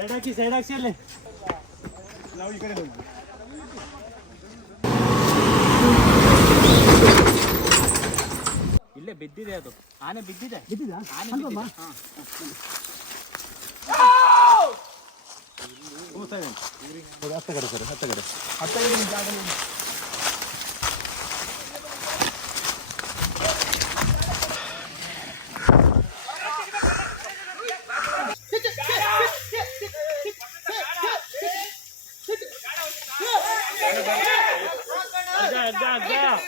side ಹಾಕಿ ಅಲ್ಲಿ ನಾವು ಈ ಕಡೆ ಹೋಗಿ ಇಲ್ಲೇ ಬಿದ್ದಿದೆ ಅದು ಆನೆ ಬಿದ್ದಿದೆ ಆನೆ ಬಿದ್ದಿದೆ ಹತ್ತ ಕಡೆ ಸರ್ ಹತ್ತ ಕಡೆ ಜಾಗ जा